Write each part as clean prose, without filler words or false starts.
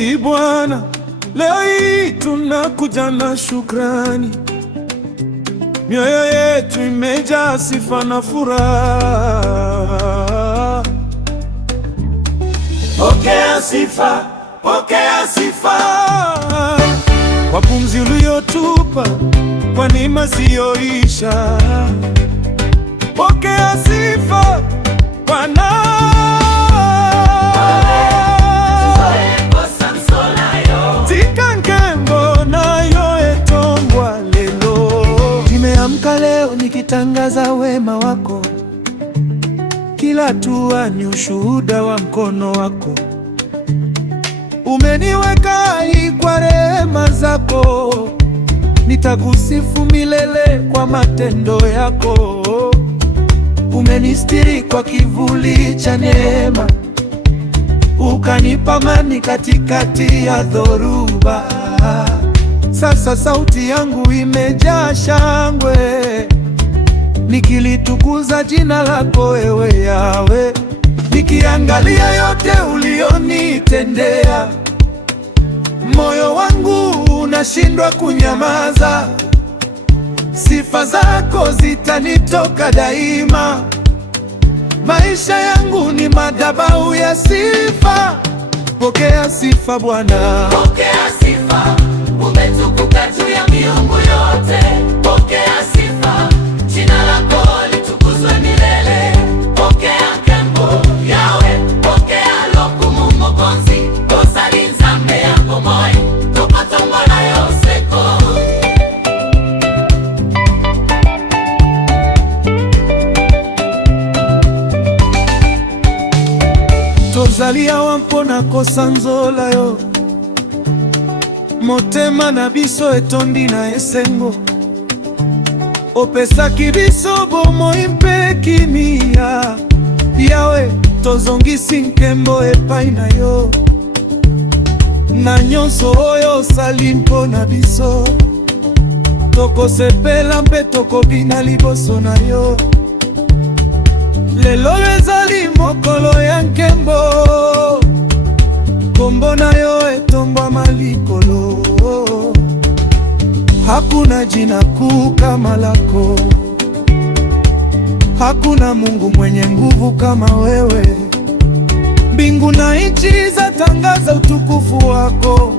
Bwana, leo hii tunakuja na shukrani, mioyo yetu imejaa sifa na furaha. Pokea sifa, pokea sifa, kwa pumzi uliyotupa, kwa neema isiyoisha. Pokea sifa Bwana. Nimeamka leo nikitangaza wema wako, kila hatua ni ushuhuda wa mkono wako. Umeniweka hai kwa rehema zako, nitakusifu milele kwa matendo yako. Umenistiri kwa kivuli cha neema, ukanipa amani katikati ya dhoruba. Sasa sauti yangu imejaa shangwe, nikilitukuza jina lako wewe Yawe. Nikiangalia yote ulionitendea, moyo wangu unashindwa kunyamaza. Sifa zako zitanitoka daima, maisha yangu ni madhabahu ya sifa. Pokea sifa Bwana, pokea sifa. Umetukuka juu ya miungu yote. Pokea sifa, jina lako litukuzwe milele. Pokea kembo Yawe, pokea lokumu mokonzi. Osali nzambe yako moi, topatombola yoseko. tozalia wampona kosanzola yo. Motema na biso etondi na esengo, opesaki biso bomoi mpe kimia. Yawe, tozongisi nkembo epai na yo, na nyonso oyo osali mpona biso. Tokosepela mpe tokobina liboso na yo. Lelo ezali mokolo ya nkembo, kombo na yo etombwama likolo. Hakuna jina kuu kama lako, hakuna Mungu mwenye nguvu kama wewe. Mbingu na nchi zatangaza utukufu wako,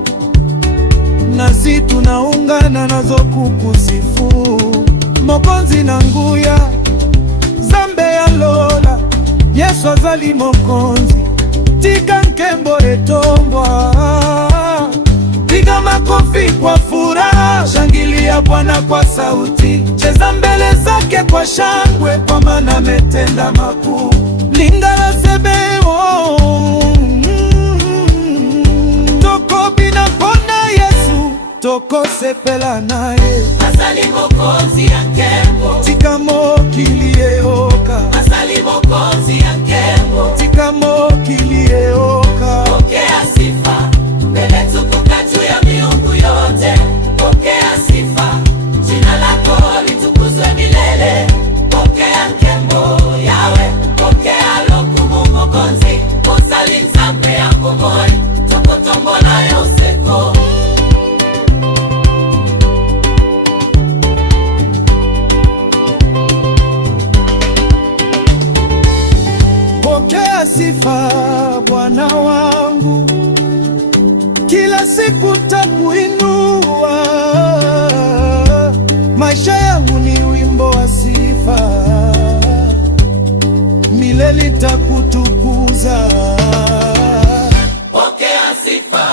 nasi tunaungana nazo kukusifu. Mokonzi na nguya, Zambe ya lola, Yesu azali mokonzi. Tika nkembo etombwa, piga makofi kwa furaha, shangilia Bwana kwa sauti. Cheza mbele zake kwa shangwe, kwa maana ametenda makuu. Lingala sebeo, toko bina pona Yesu, toko sepela naye. Azali mokonzi ya nkembo, tika mokili eoka. azali mokonzi ya nkembo, tika mokili eoka. pokea sifa. Umetukuka juu ya miungu yote. Pokea sifa, jina lako litukuzwe milele. Pokea nkembo Yawe, pokea lokumu mokonzi. Osali nzambe yako moi, tokotombola yoseko. Pokea sifa Bwana wangu, kila siku takuinua. Maisha yangu ni wimbo wa sifa, milele takutukuza. Pokea sifa.